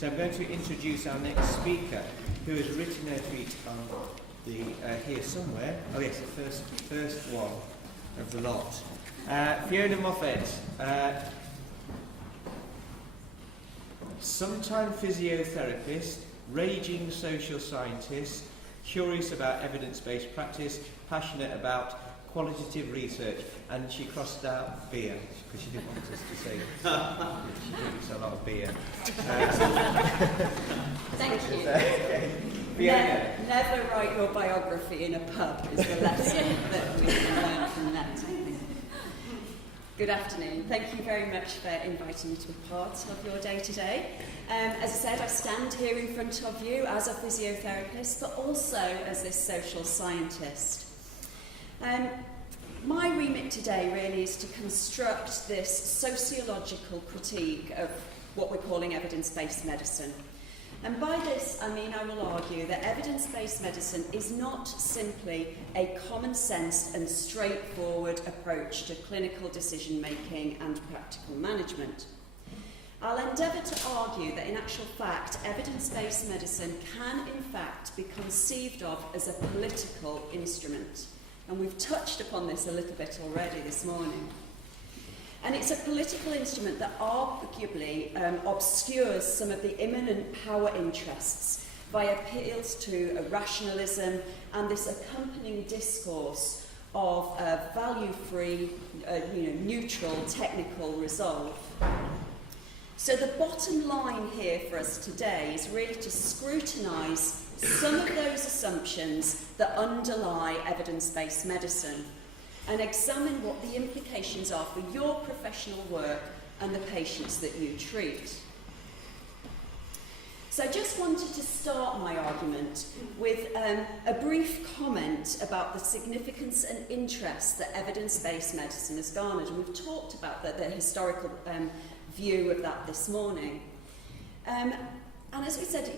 So I'm going to introduce our next speaker, who has written a tweet on the here somewhere. Oh yes, the first one of the lot. Fiona Moffatt, sometime physiotherapist, raging social scientist, curious about evidence-based practice, passionate about qualitative research, and she crossed out beer because she didn't want us to say she drinks a lot of beer. Thank you. Fiona. Never write your biography in a pub is the lesson that we can learn from that, I think. Good afternoon. Thank you very much for inviting me to be part of your day today. As I said, I stand here in front of you as a physiotherapist, but also as this social scientist. My remit today really is to construct this sociological critique of what we're calling evidence-based medicine. And by this, I mean I will argue that evidence-based medicine is not simply a common-sense and straightforward approach to clinical decision-making and practical management. I'll endeavour to argue that in actual fact, evidence-based medicine can in fact be conceived of as a political instrument. And we've touched upon this a little bit already this morning. And it's a political instrument that arguably obscures some of the imminent power interests by appeals to rationalism and this accompanying discourse of value-free, neutral, technical resolve. So the bottom line here for us today is really to scrutinise some of those assumptions that underlie evidence-based medicine and examine what the implications are for your professional work and the patients that you treat. So I just wanted to start my argument with a brief comment about the significance and interest that evidence-based medicine has garnered. And we've talked about the historical view of that this morning. And as we said,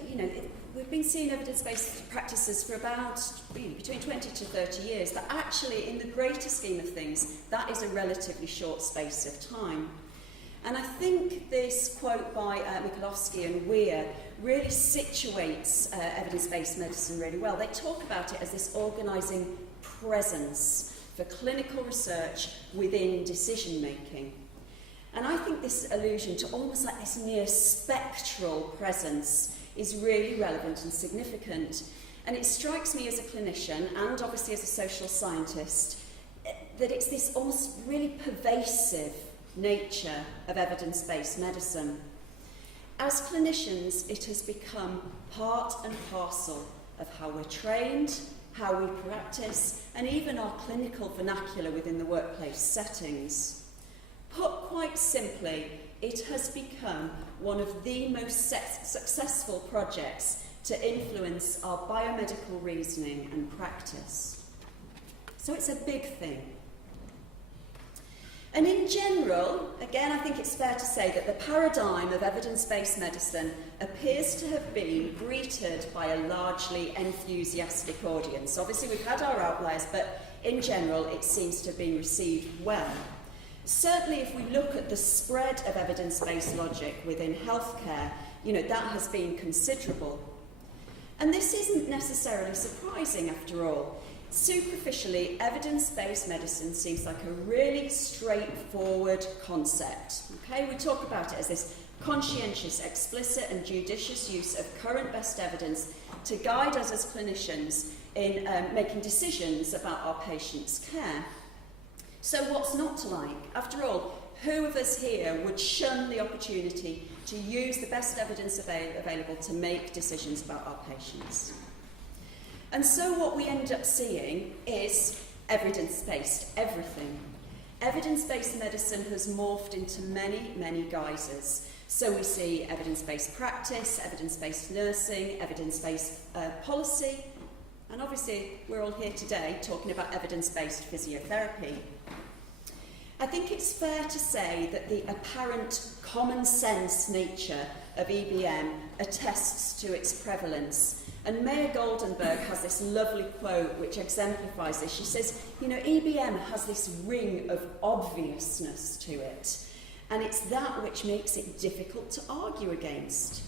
we've been seeing evidence-based practices for about between 20 to 30 years, but actually in the greater scheme of things, that is a relatively short space of time. And I think this quote by Mikulowski and Weir really situates evidence-based medicine really well. They talk about it as this organising presence for clinical research within decision-making. And I think this allusion to almost like this near spectral presence is really relevant and significant. And it strikes me as a clinician and obviously as a social scientist that it's this almost really pervasive nature of evidence-based medicine. As clinicians, it has become part and parcel of how we're trained, how we practice, and even our clinical vernacular within the workplace settings. Put quite simply, it has become one of the most successful projects to influence our biomedical reasoning and practice. So it's a big thing. And in general, again, I think it's fair to say that the paradigm of evidence-based medicine appears to have been greeted by a largely enthusiastic audience. Obviously, we've had our outliers, but in general, it seems to have been received well. Certainly, if we look at the spread of evidence-based logic within healthcare, that has been considerable. And this isn't necessarily surprising after all. Superficially, evidence-based medicine seems like a really straightforward concept. Okay, we talk about it as this conscientious, explicit and judicious use of current best evidence to guide us as clinicians in making decisions about our patients' care. So what's not to like? After all, who of us here would shun the opportunity to use the best evidence available to make decisions about our patients? And so what we end up seeing is evidence-based everything. Evidence-based medicine has morphed into many, many guises. So we see evidence-based practice, evidence-based nursing, evidence-based policy, and obviously we're all here today talking about evidence-based physiotherapy. I think it's fair to say that the apparent common sense nature of EBM attests to its prevalence. And Maya Goldenberg has this lovely quote which exemplifies this. She says, EBM has this ring of obviousness to it, and it's that which makes it difficult to argue against.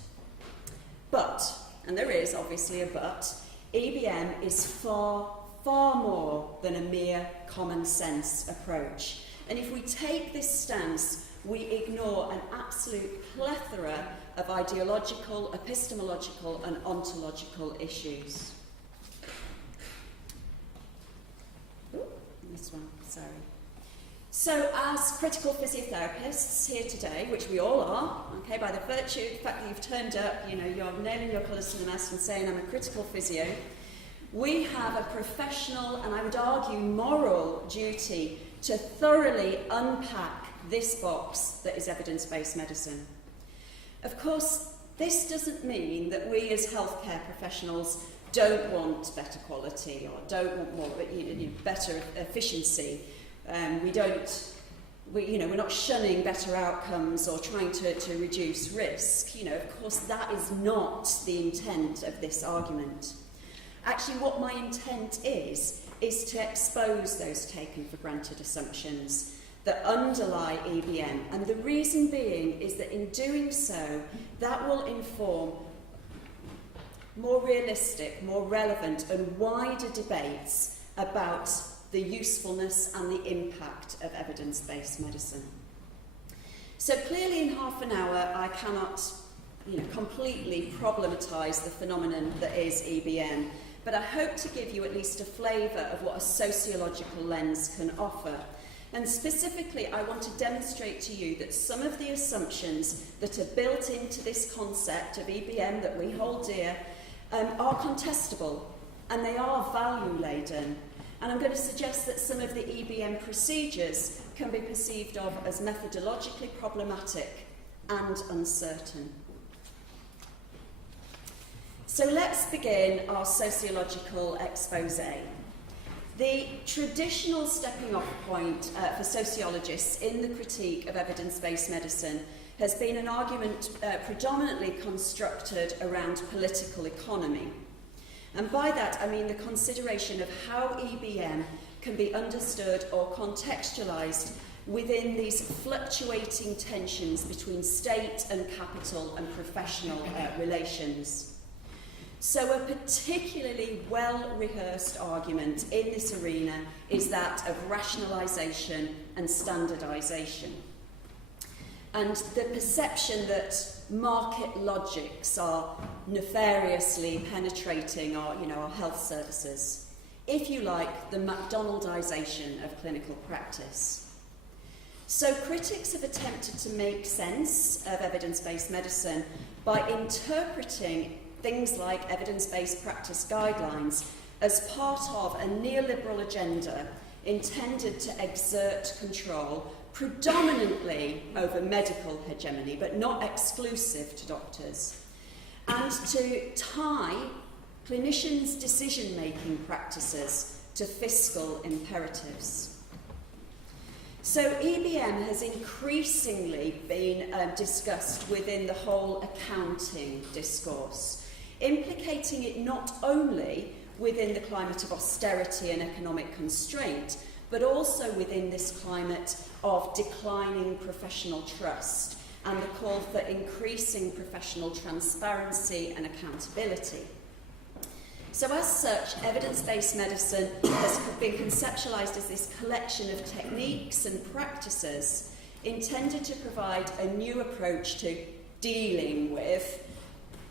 and there is obviously a but, EBM is far, far more than a mere common sense approach. And if we take this stance, we ignore an absolute plethora of ideological, epistemological and ontological issues. Ooh, this one, sorry. So as critical physiotherapists here today, which we all are, okay, by the virtue of the fact that you've turned up, you know, you're nailing your colours to the mast and saying I'm a critical physio, we have a professional and I would argue moral duty to thoroughly unpack this box that is evidence-based medicine. Of course, this doesn't mean that we as healthcare professionals don't want better quality or don't want more, better efficiency. We're not shunning better outcomes or trying to reduce risk. You know, of course, that is not the intent of this argument. Actually, what my intent is to expose those taken for granted assumptions that underlie EBM. And the reason being is that in doing so, that will inform more realistic, more relevant and wider debates about the usefulness and the impact of evidence-based medicine. So clearly in half an hour I cannot completely problematise the phenomenon that is EBM, but I hope to give you at least a flavour of what a sociological lens can offer. And specifically, I want to demonstrate to you that some of the assumptions that are built into this concept of EBM that we hold dear are contestable and they are value-laden. And I'm going to suggest that some of the EBM procedures can be perceived of as methodologically problematic and uncertain. So let's begin our sociological expose. The traditional stepping off point for sociologists in the critique of evidence-based medicine has been an argument predominantly constructed around political economy. And by that I mean the consideration of how EBM can be understood or contextualised within these fluctuating tensions between state and capital and professional relations. So a particularly well-rehearsed argument in this arena is that of rationalisation and standardisation. And the perception that market logics are nefariously penetrating our health services. If you like, the McDonaldisation of clinical practice. So critics have attempted to make sense of evidence-based medicine by interpreting things like evidence-based practice guidelines as part of a neoliberal agenda intended to exert control predominantly over medical hegemony, but not exclusive to doctors, and to tie clinicians' decision-making practices to fiscal imperatives. So EBM has increasingly been discussed within the whole accounting discourse, implicating it not only within the climate of austerity and economic constraint, but also within this climate of declining professional trust and the call for increasing professional transparency and accountability. So as such, evidence-based medicine has been conceptualised as this collection of techniques and practices intended to provide a new approach to dealing with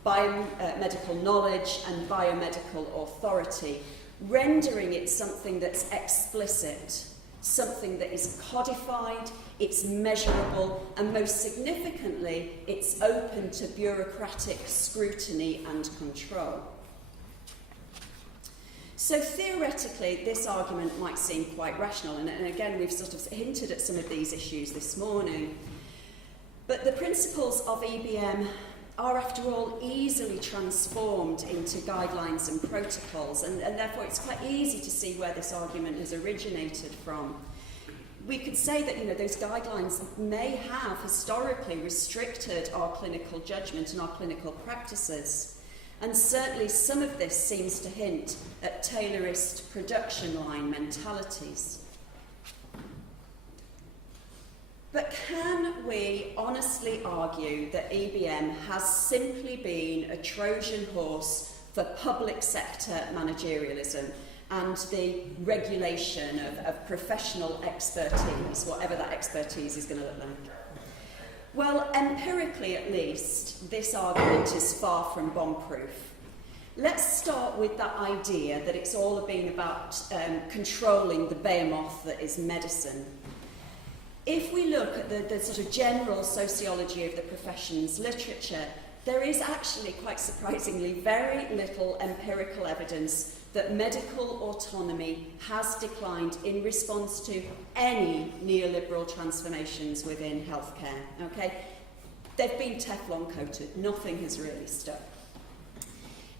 biomedical knowledge and biomedical authority, rendering it something that's explicit, something that is codified, it's measurable, and most significantly, it's open to bureaucratic scrutiny and control. So theoretically, this argument might seem quite rational, and again, we've sort of hinted at some of these issues this morning. But the principles of EBM are, after all, easily transformed into guidelines and protocols, and therefore it's quite easy to see where this argument has originated from. We could say that, those guidelines may have historically restricted our clinical judgment and our clinical practices. And certainly some of this seems to hint at Taylorist production line mentalities. But can we honestly argue that EBM has simply been a Trojan horse for public sector managerialism and the regulation of professional expertise, whatever that expertise is going to look like? Well, empirically at least, this argument is far from bomb-proof. Let's start with that idea that it's all been about controlling the behemoth that is medicine. If we look at the sort of general sociology of the profession's literature, there is actually, quite surprisingly, very little empirical evidence that medical autonomy has declined in response to any neoliberal transformations within healthcare. Okay? They've been Teflon coated, nothing has really stuck.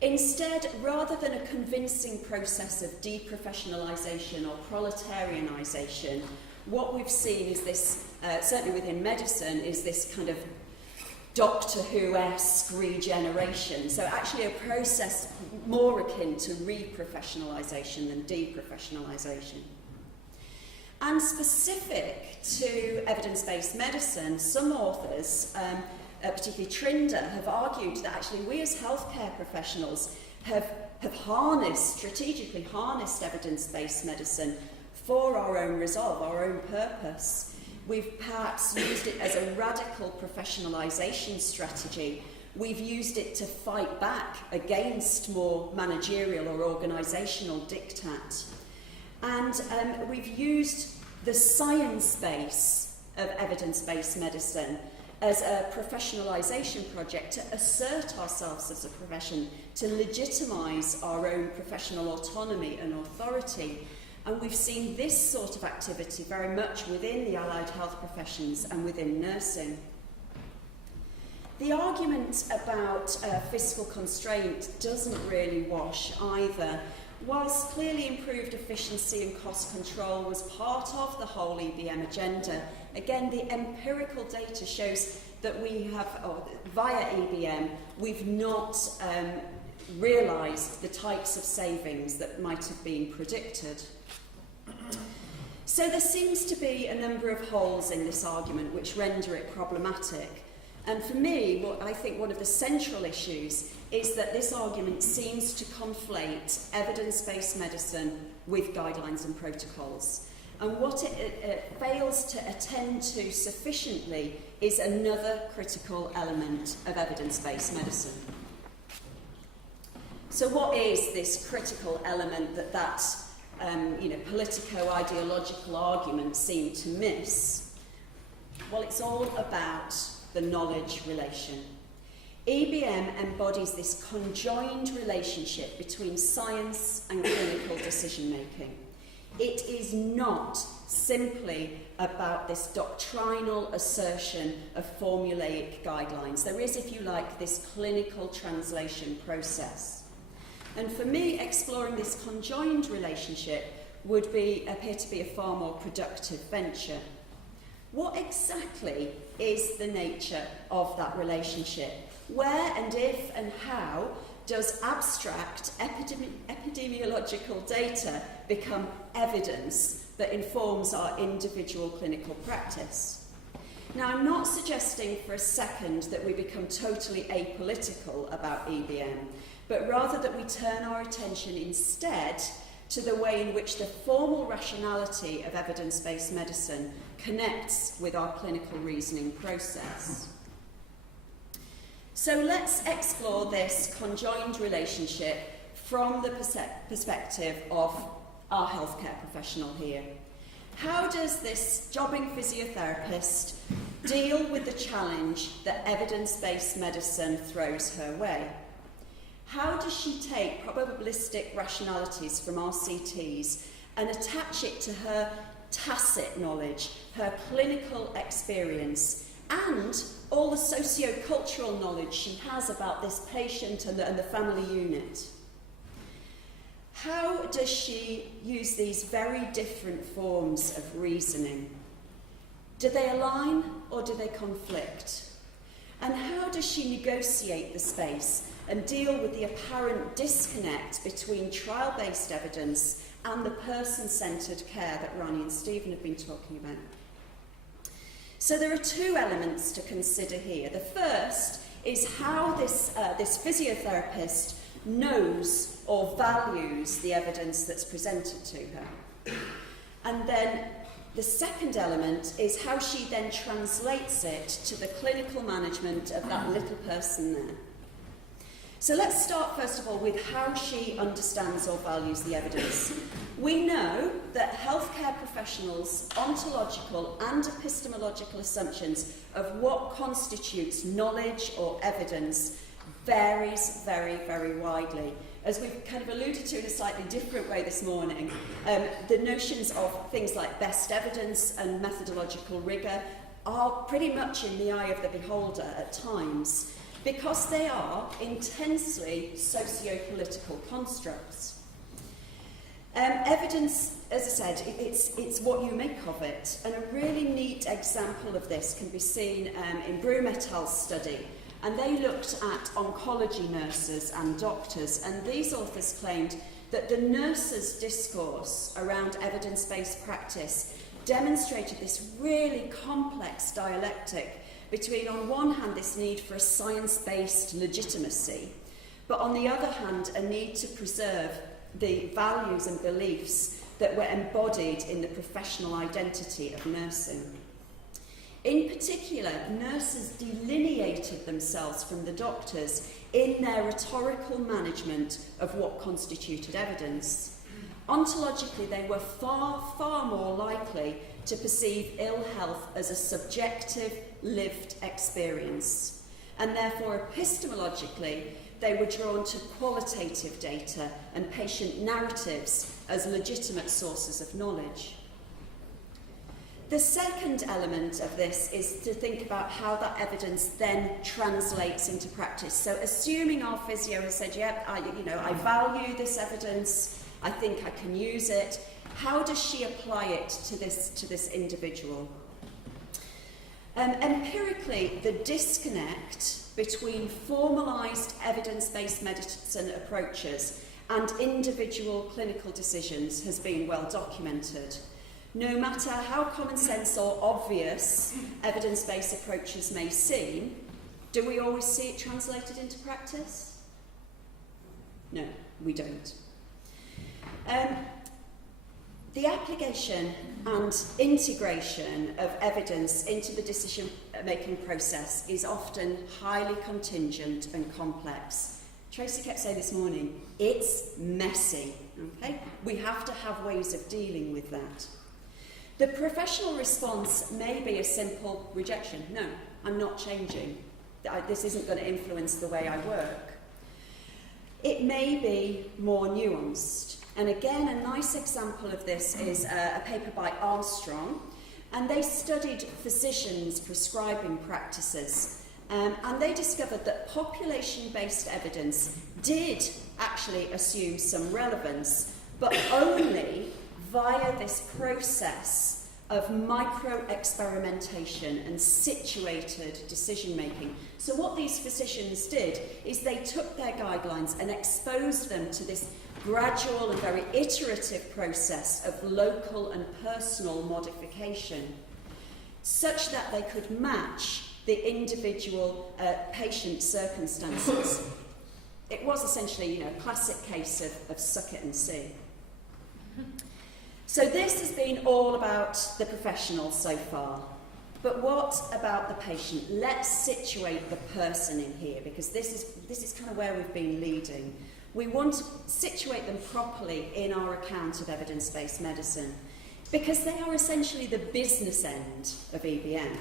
Instead, rather than a convincing process of deprofessionalisation or proletarianisation, what we've seen is this, certainly within medicine, is this kind of Doctor Who-esque regeneration. So actually a process more akin to reprofessionalisation than deprofessionalisation. And specific to evidence-based medicine, some authors, particularly Trinder, have argued that actually we as healthcare professionals have strategically harnessed evidence-based medicine for our own resolve, our own purpose. We've perhaps used it as a radical professionalisation strategy. We've used it to fight back against more managerial or organisational diktat. And we've used the science base of evidence-based medicine as a professionalisation project to assert ourselves as a profession, to legitimise our own professional autonomy and authority. And we've seen this sort of activity very much within the allied health professions and within nursing. The argument about fiscal constraint doesn't really wash either. Whilst clearly improved efficiency and cost control was part of the whole EBM agenda, again, the empirical data shows that we have, via EBM, we've not realised the types of savings that might have been predicted. So there seems to be a number of holes in this argument which render it problematic. And for me, I think one of the central issues is that this argument seems to conflate evidence-based medicine with guidelines and protocols. And what it fails to attend to sufficiently is another critical element of evidence-based medicine. So what is this critical element that politico-ideological arguments seem to miss? Well, it's all about the knowledge relation. EBM embodies this conjoined relationship between science and clinical decision-making. It is not simply about this doctrinal assertion of formulaic guidelines. There is, if you like, this clinical translation process. And for me, exploring this conjoined relationship would appear to be a far more productive venture. What exactly is the nature of that relationship? Where and if and how does abstract epidemiological data become evidence that informs our individual clinical practice? Now, I'm not suggesting for a second that we become totally apolitical about EBM, but rather that we turn our attention instead to the way in which the formal rationality of evidence-based medicine connects with our clinical reasoning process. So let's explore this conjoined relationship from the perspective of our healthcare professional here. How does this jobbing physiotherapist deal with the challenge that evidence-based medicine throws her way? How does she take probabilistic rationalities from RCTs and attach it to her tacit knowledge, her clinical experience, and all the socio-cultural knowledge she has about this patient and the family unit? How does she use these very different forms of reasoning? Do they align or do they conflict? And how does she negotiate the space and deal with the apparent disconnect between trial-based evidence and the person-centred care that Rani and Stephen have been talking about? So there are two elements to consider here. The first is how this physiotherapist knows or values the evidence that's presented to her. And then the second element is how she then translates it to the clinical management of that little person there. So let's start first of all with how she understands or values the evidence. We know that healthcare professionals' ontological and epistemological assumptions of what constitutes knowledge or evidence varies very, very widely. As we've kind of alluded to in a slightly different way this morning, the notions of things like best evidence and methodological rigour are pretty much in the eye of the beholder at times, because they are intensely socio-political constructs. Evidence, as I said, it's what you make of it, and a really neat example of this can be seen in Broom et al.'s study, and they looked at oncology nurses and doctors, and these authors claimed that the nurses' discourse around evidence-based practice demonstrated this really complex dialectic between, on one hand, this need for a science-based legitimacy, but on the other hand, a need to preserve the values and beliefs that were embodied in the professional identity of nursing. In particular, nurses delineated themselves from the doctors in their rhetorical management of what constituted evidence. Ontologically, they were far, far more likely to perceive ill health as a subjective, lived experience. And therefore, epistemologically, they were drawn to qualitative data and patient narratives as legitimate sources of knowledge. The second element of this is to think about how that evidence then translates into practice. So assuming our physio has said, yep, I value this evidence, I think I can use it, how does she apply it to this individual? Empirically, the disconnect between formalised evidence-based medicine approaches and individual clinical decisions has been well documented. No matter how common sense or obvious evidence-based approaches may seem, do we always see it translated into practice? No, we don't. The application and integration of evidence into the decision-making process is often highly contingent and complex. Tracy kept saying this morning, it's messy, okay? We have to have ways of dealing with that. The professional response may be a simple rejection. No, I'm not changing. This isn't going to influence the way I work. It may be more nuanced. And again, a nice example of this is a paper by Armstrong, and they studied physicians' prescribing practices, and they discovered that population-based evidence did actually assume some relevance, but only via this process of micro-experimentation and situated decision-making. So what these physicians did is they took their guidelines and exposed them to this gradual and very iterative process of local and personal modification, such that they could match the individual patient circumstances. It was essentially, a classic case of suck it and see. So this has been all about the professional so far. But what about the patient? Let's situate the person in here, because this is kind of where we've been leading. We want to situate them properly in our account of evidence-based medicine, because they are essentially the business end of EBM.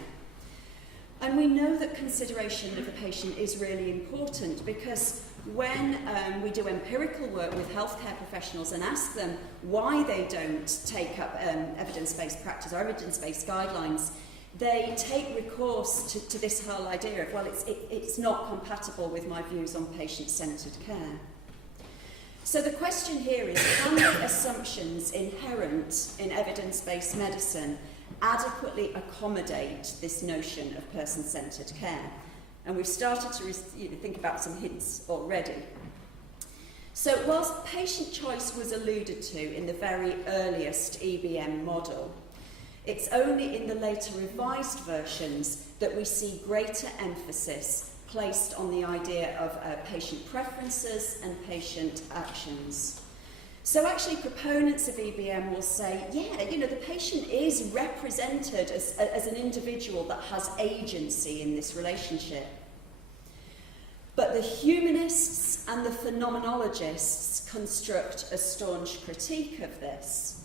And we know that consideration of the patient is really important, because when we do empirical work with healthcare professionals and ask them why they don't take up evidence-based practice or evidence-based guidelines, they take recourse to this whole idea of, well, it's not compatible with my views on patient-centred care. So the question here is, can the assumptions inherent in evidence-based medicine adequately accommodate this notion of person-centred care? And we've started to think about some hints already. So whilst patient choice was alluded to in the very earliest EBM model, It's only in the later revised versions that we see greater emphasis placed on the idea of patient preferences and patient actions. So actually proponents of EBM will say, yeah, you know, the patient is represented as an individual that has agency in this relationship. But the humanists and the phenomenologists construct a staunch critique of this.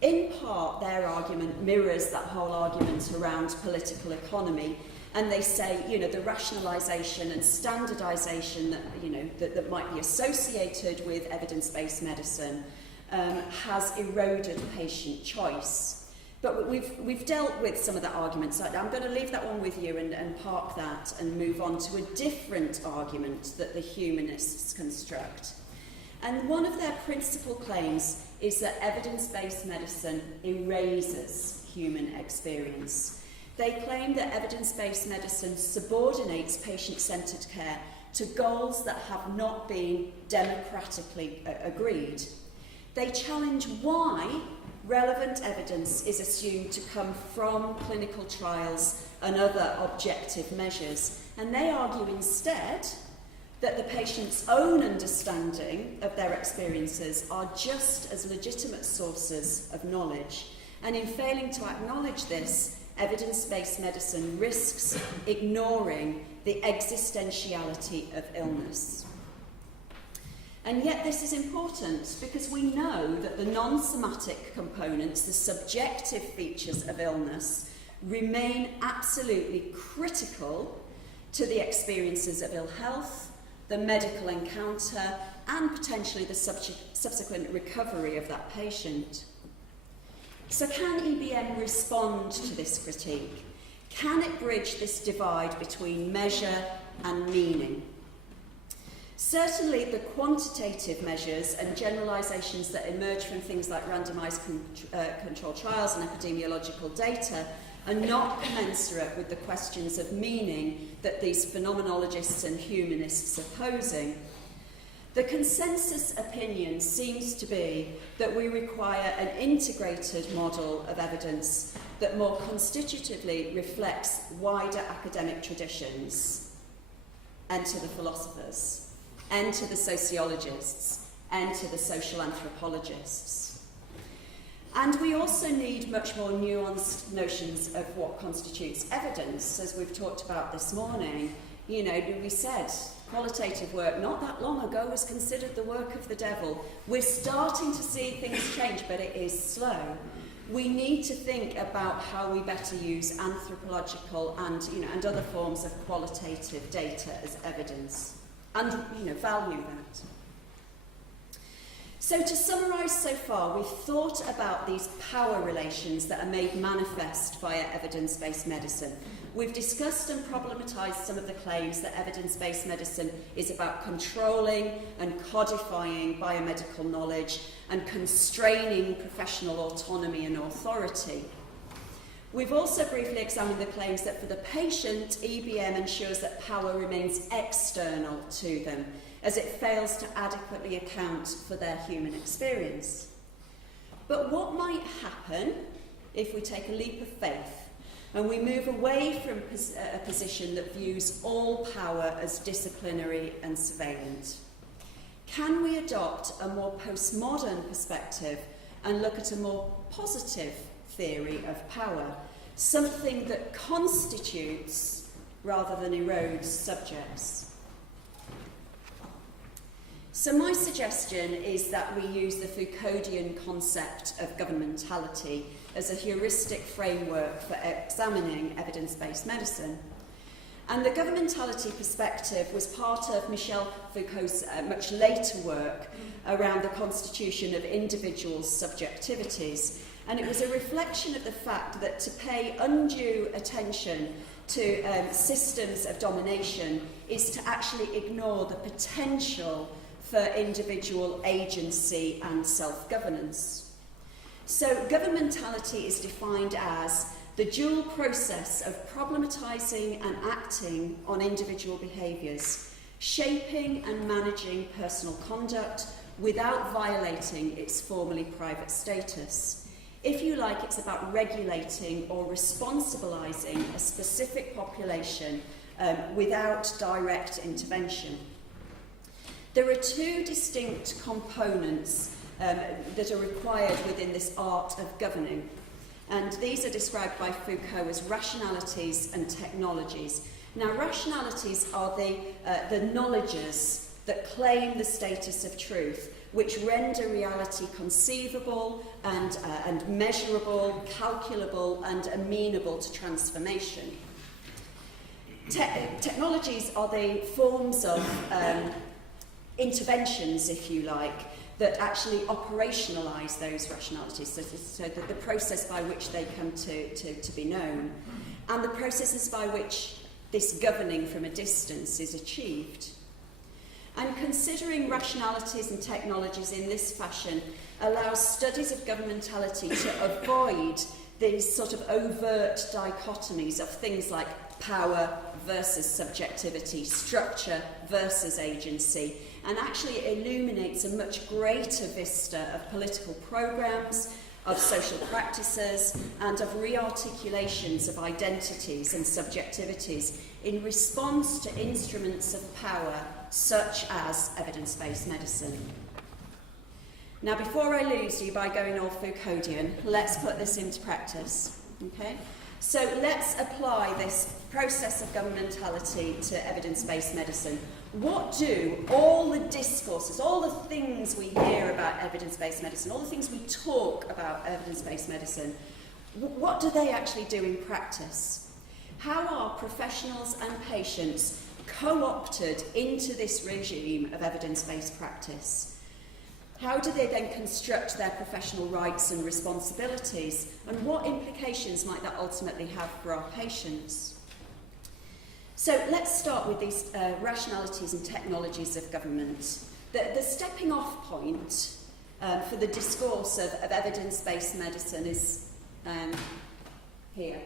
In part, their argument mirrors that whole argument around political economy, and they say, you know, the rationalisation and standardisation that, you know, that might be associated with evidence-based medicine has eroded patient choice. But we've dealt with some of that argument, so I'm going to leave that one with you and park that and move on to a different argument that the humanists construct. And one of their principal claims is that evidence-based medicine erases human experience. They claim that evidence-based medicine subordinates patient-centred care to goals that have not been democratically agreed. They challenge why relevant evidence is assumed to come from clinical trials and other objective measures, and they argue instead that the patient's own understanding of their experiences are just as legitimate sources of knowledge. And in failing to acknowledge this, evidence-based medicine risks ignoring the existentiality of illness. And yet this is important because we know that the non-somatic components, the subjective features of illness, remain absolutely critical to the experiences of ill health, the medical encounter, and potentially the subsequent recovery of that patient. So can EBM respond to this critique? Can it bridge this divide between measure and meaning? Certainly the quantitative measures and generalisations that emerge from things like randomised controlled trials and epidemiological data are not commensurate with the questions of meaning that these phenomenologists and humanists are posing. The consensus opinion seems to be that we require an integrated model of evidence that more constitutively reflects wider academic traditions. Enter the philosophers. Enter the sociologists, enter the social anthropologists. And we also need much more nuanced notions of what constitutes evidence, as we've talked about this morning. You know, we said qualitative work not that long ago was considered the work of the devil. We're starting to see things change, but it is slow. We need to think about how we better use anthropological and, you know, and other forms of qualitative data as evidence. And, you know, value that. So to summarise so far, we've thought about these power relations that are made manifest via evidence-based medicine. We've discussed and problematised some of the claims that evidence-based medicine is about controlling and codifying biomedical knowledge and constraining professional autonomy and authority. We've also briefly examined the claims that for the patient, EBM ensures that power remains external to them, as it fails to adequately account for their human experience. But what might happen if we take a leap of faith and we move away from a position that views all power as disciplinary and surveillant? Can we adopt a more postmodern perspective and look at a more positive theory of power, something that constitutes rather than erodes subjects? So my suggestion is that we use the Foucauldian concept of governmentality as a heuristic framework for examining evidence-based medicine. And the governmentality perspective was part of Michel Foucault's much later work around the constitution of individuals' subjectivities. And it was a reflection of the fact that to pay undue attention to systems of domination is to actually ignore the potential for individual agency and self-governance. So governmentality is defined as the dual process of problematizing and acting on individual behaviours, shaping and managing personal conduct without violating its formally private status. If you like, it's about regulating or responsibilising a specific population without direct intervention. There are two distinct components that are required within this art of governing, and these are described by Foucault as rationalities and technologies. Now, rationalities are the knowledges that claim the status of truth, which render reality conceivable and measurable, calculable, and amenable to transformation. Technologies are the forms of interventions, if you like, that actually operationalise those rationalities, so that the process by which they come to be known, and the processes by which this governing from a distance is achieved. And considering rationalities and technologies in this fashion allows studies of governmentality to avoid these sort of overt dichotomies of things like power versus subjectivity, structure versus agency, and actually illuminates a much greater vista of political programmes, of social practices, and of rearticulations of identities and subjectivities in response to instruments of power such as evidence-based medicine. Now, before I lose you by going all Foucauldian, let's put this into practice, okay? So let's apply this process of governmentality to evidence-based medicine. What do all the discourses, all the things we hear about evidence-based medicine, all the things we talk about evidence-based medicine, what do they actually do in practice? How are professionals and patients co-opted into this regime of evidence-based practice? How do they then construct their professional rights and responsibilities? And what implications might that ultimately have for our patients? So let's start with these rationalities and technologies of government. The stepping off point for the discourse of evidence-based medicine is here.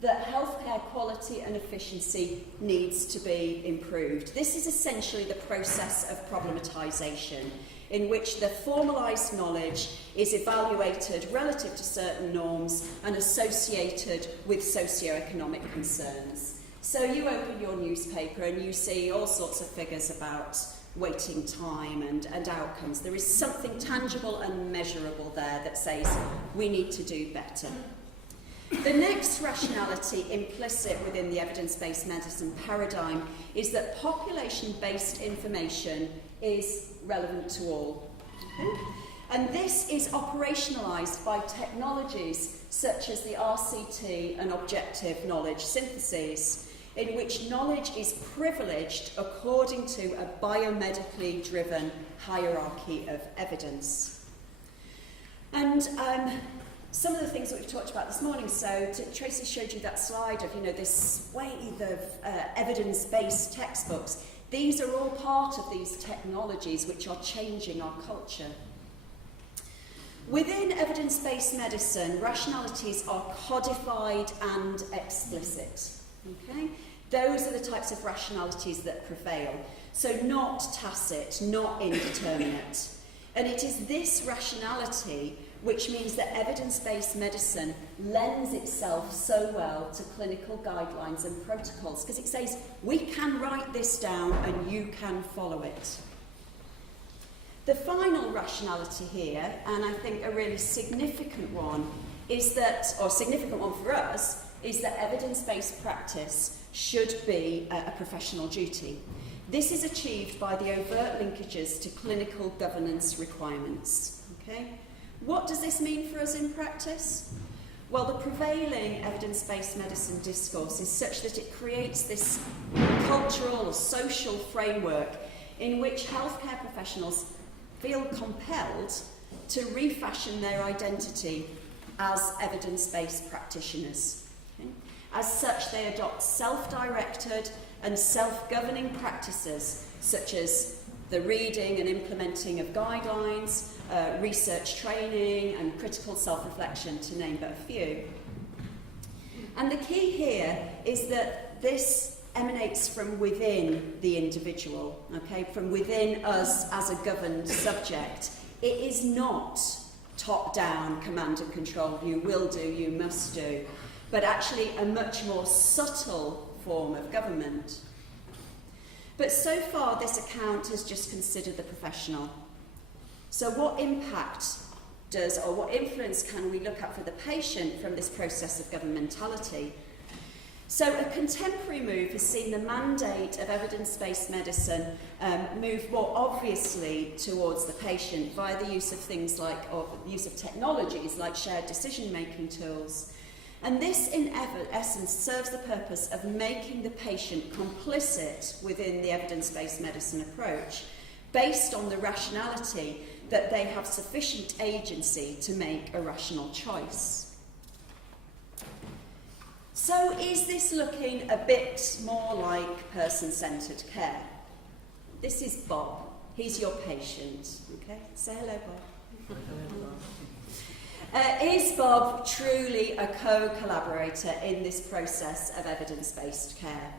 That healthcare quality and efficiency needs to be improved. This is essentially the process of problematisation, in which the formalised knowledge is evaluated relative to certain norms and associated with socio-economic concerns. So you open your newspaper and you see all sorts of figures about waiting time and outcomes. There is something tangible and measurable there that says we need to do better. The next rationality implicit within the evidence-based medicine paradigm is that population-based information is relevant to all. Okay? And this is operationalised by technologies such as the RCT and objective knowledge syntheses, in which knowledge is privileged according to a biomedically driven hierarchy of evidence. And some of the things that we've talked about this morning, so Tracy showed you that slide of, this swathe of evidence-based textbooks. These are all part of these technologies which are changing our culture. Within evidence-based medicine, rationalities are codified and explicit. Okay? Those are the types of rationalities that prevail. So not tacit, not indeterminate. And it is this rationality which means that evidence-based medicine lends itself so well to clinical guidelines and protocols, because it says, we can write this down and you can follow it. The final rationality here, and I think a really significant one, is that, or significant one for us, is that evidence-based practice should be a professional duty. This is achieved by the overt linkages to clinical governance requirements. Okay? What does this mean for us in practice? Well, the prevailing evidence-based medicine discourse is such that it creates this cultural or social framework in which healthcare professionals feel compelled to refashion their identity as evidence-based practitioners. Okay? As such, they adopt self-directed and self-governing practices such as the reading and implementing of guidelines, research training and critical self-reflection, to name but a few. And the key here is that this emanates from within the individual, okay, from within us as a governed subject. It is not top-down command and control, you will do, you must do, but actually a much more subtle form of government. But so far this account has just considered the professional. So what impact does, or what influence can we look at for the patient from this process of governmentality? So a contemporary move has seen the mandate of evidence-based medicine move more obviously towards the patient via the use of things like, or the use of technologies like shared decision-making tools. And this, in essence, serves the purpose of making the patient complicit within the evidence-based medicine approach, based on the rationality that they have sufficient agency to make a rational choice. So is this looking a bit more like person-centred care? This is Bob. He's your patient. Okay, say hello, Bob. Is Bob truly a co-collaborator in this process of evidence-based care?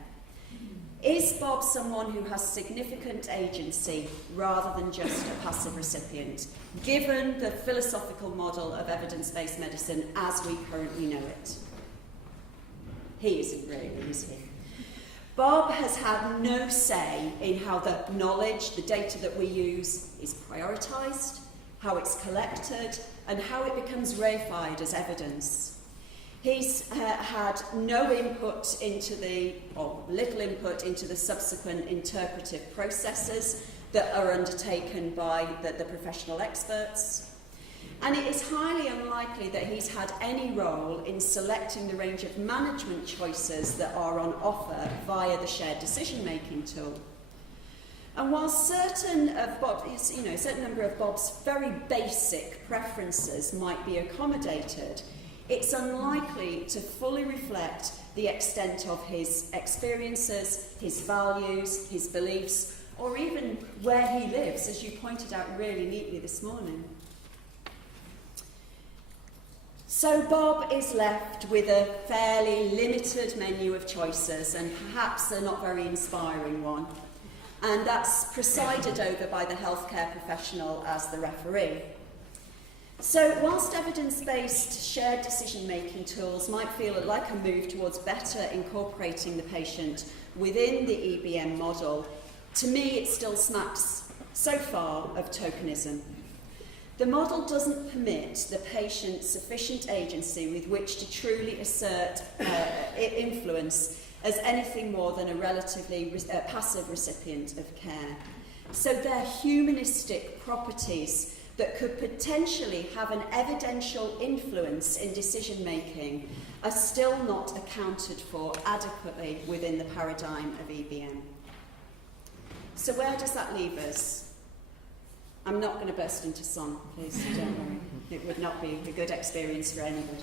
Is Bob someone who has significant agency rather than just a passive recipient, given the philosophical model of evidence-based medicine as we currently know it? He isn't really, is he? Bob has had no say in how the knowledge, the data that we use, is prioritised, how it's collected, and how it becomes reified as evidence. He's had no input into the, or little input into the subsequent interpretive processes that are undertaken by the professional experts. And it is highly unlikely that he's had any role in selecting the range of management choices that are on offer via the shared decision-making tool. And while certain number of Bob's very basic preferences might be accommodated, it's unlikely to fully reflect the extent of his experiences, his values, his beliefs, or even where he lives, as you pointed out really neatly this morning. So Bob is left with a fairly limited menu of choices, and perhaps a not very inspiring one. And that's presided over by the healthcare professional as the referee. So whilst evidence-based shared decision-making tools might feel like a move towards better incorporating the patient within the EBM model, to me it still smacks so far of tokenism. The model doesn't permit the patient sufficient agency with which to truly assert influence as anything more than a relatively passive recipient of care. So their humanistic properties that could potentially have an evidential influence in decision-making are still not accounted for adequately within the paradigm of EBM. So where does that leave us? I'm not going to burst into song, please, don't worry. It would not be a good experience for anybody.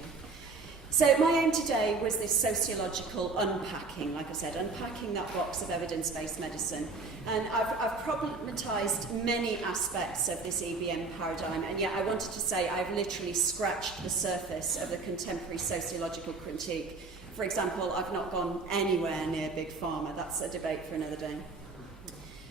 So my aim today was this sociological unpacking, like I said, unpacking that box of evidence-based medicine. And I've problematized many aspects of this EBM paradigm, and yet I wanted to say I've literally scratched the surface of the contemporary sociological critique. For example, I've not gone anywhere near Big Pharma. That's a debate for another day.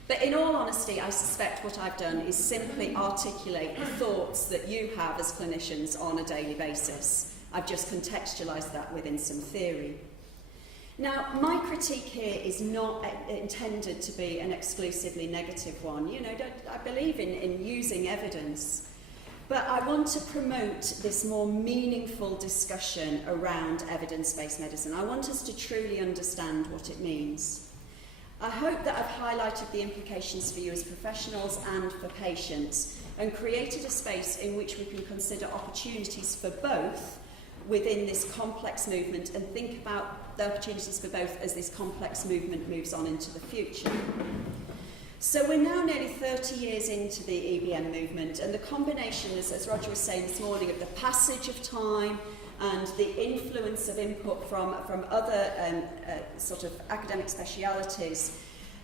But in all honesty, I suspect what I've done is simply articulate the thoughts that you have as clinicians on a daily basis. I've just contextualised that within some theory. Now, my critique here is not intended to be an exclusively negative one. You know, I believe in using evidence, but I want to promote this more meaningful discussion around evidence-based medicine. I want us to truly understand what it means. I hope that I've highlighted the implications for you as professionals and for patients, and created a space in which we can consider opportunities for both within this complex movement, and think about the opportunities for both as this complex movement moves on into the future. So we're now nearly 30 years into the EBM movement, and the combination, as Roger was saying this morning, of the passage of time and the influence of input from other sort of academic specialities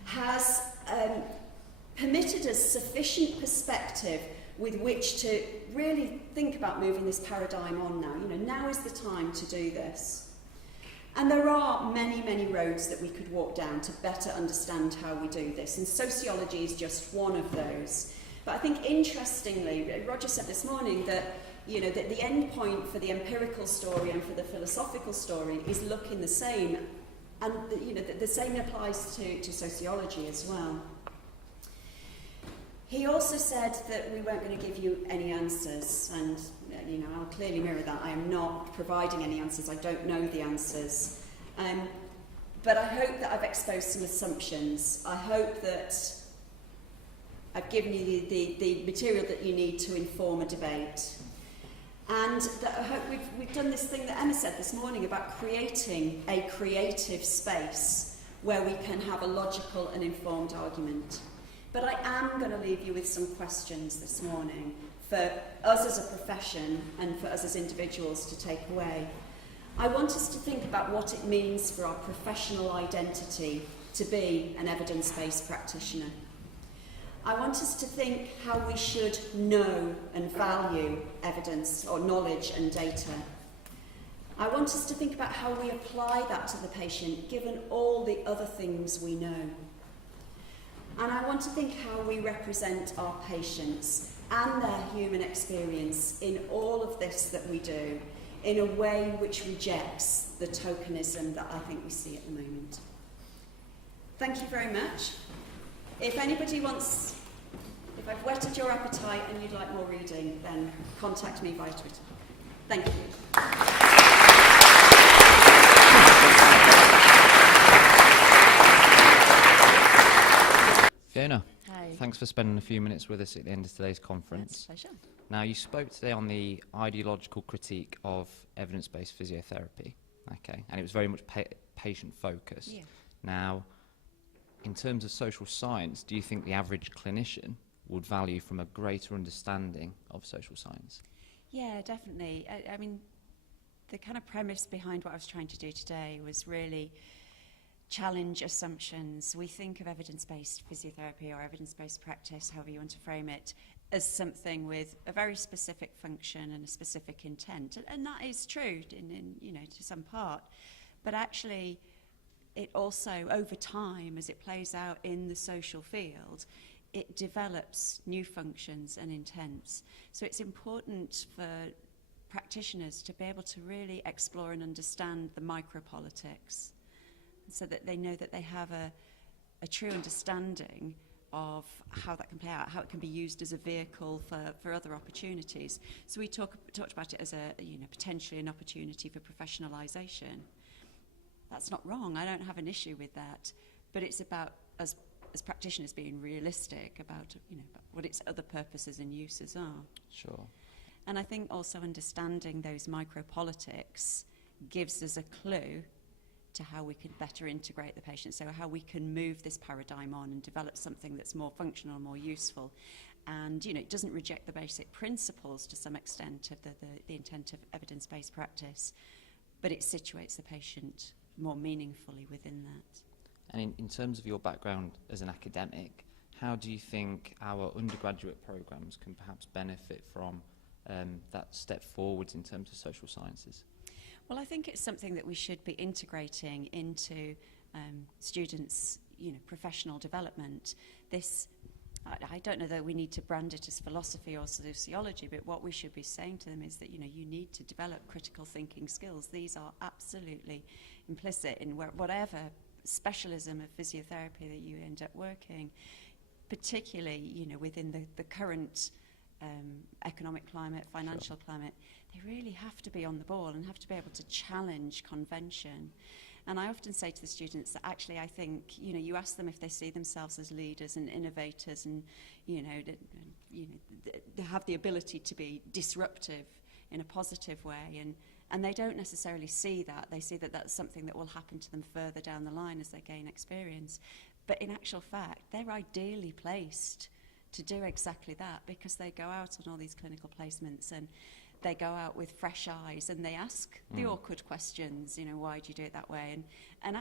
has permitted us sufficient perspective with which to really think about moving this paradigm on now. You know, now is the time to do this. And there are many, many roads that we could walk down to better understand how we do this, and sociology is just one of those. But I think interestingly, Roger said this morning that you know, that the end point for the empirical story and for the philosophical story is looking the same. And, you know, the same applies to sociology as well. He also said that we weren't going to give you any answers, and, you know, I'll clearly mirror that. I am not providing any answers. I don't know the answers. But I hope that I've exposed some assumptions. I hope that I've given you the material that you need to inform a debate. And that I hope we've done this thing that Emma said this morning about creating a creative space where we can have a logical and informed argument. But I am going to leave you with some questions this morning for us as a profession and for us as individuals to take away. I want us to think about what it means for our professional identity to be an evidence-based practitioner. I want us to think how we should know and value evidence or knowledge and data. I want us to think about how we apply that to the patient given all the other things we know. And I want to think how we represent our patients and their human experience in all of this that we do in a way which rejects the tokenism that I think we see at the moment. Thank you very much. If anybody wants, if I've whetted your appetite and you'd like more reading, then contact me via Twitter. Thank you. Fiona, Hi. thanks for spending a few minutes with us at the end of today's conference. It's a pleasure. Now, you spoke today on the ideological critique of evidence-based physiotherapy, okay, and it was very much patient-focused. Yeah. Now, in terms of social science, do you think the average clinician would value from a greater understanding of social science? Yeah, definitely. I mean, the kind of premise behind what I was trying to do today was really challenge assumptions. We think of evidence-based physiotherapy or evidence-based practice, however you want to frame it, as something with a very specific function and a specific intent. And that is true in you know, to some part. But actually, it also, over time, as it plays out in the social field, it develops new functions and intents. So it's important for practitioners to be able to really explore and understand the micropolitics, so that they know that they have a true understanding of how that can play out, how it can be used as a vehicle for other opportunities. So we talked about it as potentially an opportunity for professionalisation. That's not wrong. I don't have an issue with that. But it's about as practitioners being realistic about what its other purposes and uses are. Sure. And I think also understanding those micropolitics gives us a clue to how we can better integrate the patient, so how we can move this paradigm on and develop something that's more functional, more useful. And it doesn't reject the basic principles to some extent of the intent of evidence-based practice, but it situates the patient more meaningfully within that. And in terms of your background as an academic, how do you think our undergraduate programmes can perhaps benefit from that step forwards in terms of social sciences? Well, I think it's something that we should be integrating into students' professional development. This, I don't know that we need to brand it as philosophy or sociology, but what we should be saying to them is that you need to develop critical thinking skills. These are absolutely implicit in whatever specialism of physiotherapy that you end up working, particularly within the current economic climate, financial climate. They really have to be on the ball and have to be able to challenge convention. And I often say to the students that actually I think, you ask them if they see themselves as leaders and innovators and, they have the ability to be disruptive in a positive way. And they don't necessarily see that. They see that that's something that will happen to them further down the line as they gain experience. But in actual fact, they're ideally placed to do exactly that, because they go out on all these clinical placements and they go out with fresh eyes and they ask the awkward questions, why do you do it that way? And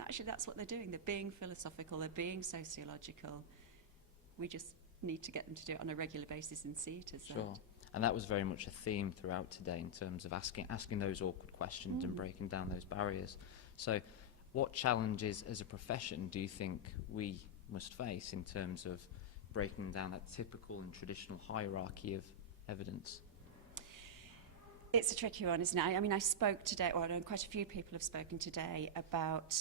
actually that's what they're doing. They're being philosophical, they're being sociological. We just need to get them to do it on a regular basis and see it as that. Sure. And that was very much a theme throughout today in terms of asking those awkward questions and breaking down those barriers. So what challenges as a profession do you think we must face in terms of breaking down that typical and traditional hierarchy of evidence? It's a tricky one, isn't it? I mean, I spoke today, or I know quite a few people have spoken today about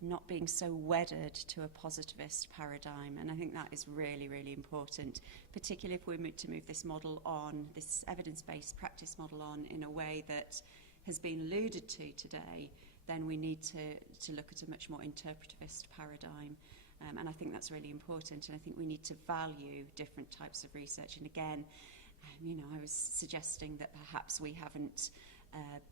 not being so wedded to a positivist paradigm, and I think that is really, really important, particularly if we're to move this model on, this evidence-based practice model on, in a way that has been alluded to today. Then we need to look at a much more interpretivist paradigm. And I think that's really important, and I think we need to value different types of research. And again, you know, I was suggesting that perhaps we haven't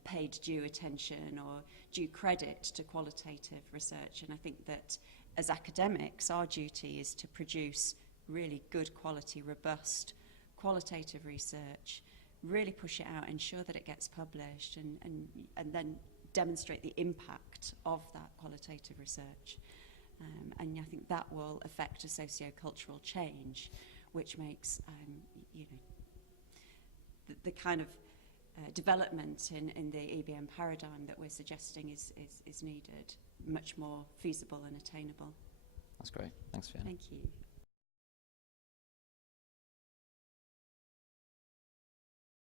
paid due attention or due credit to qualitative research, and I think that as academics our duty is to produce really good quality, robust, qualitative research, really push it out, ensure that it gets published, and then demonstrate the impact of that qualitative research. And I think that will affect a socio-cultural change, which makes you know, the kind of development in the EBM paradigm that we're suggesting is needed, much more feasible and attainable. That's great. Thanks, Fiona. Thank you.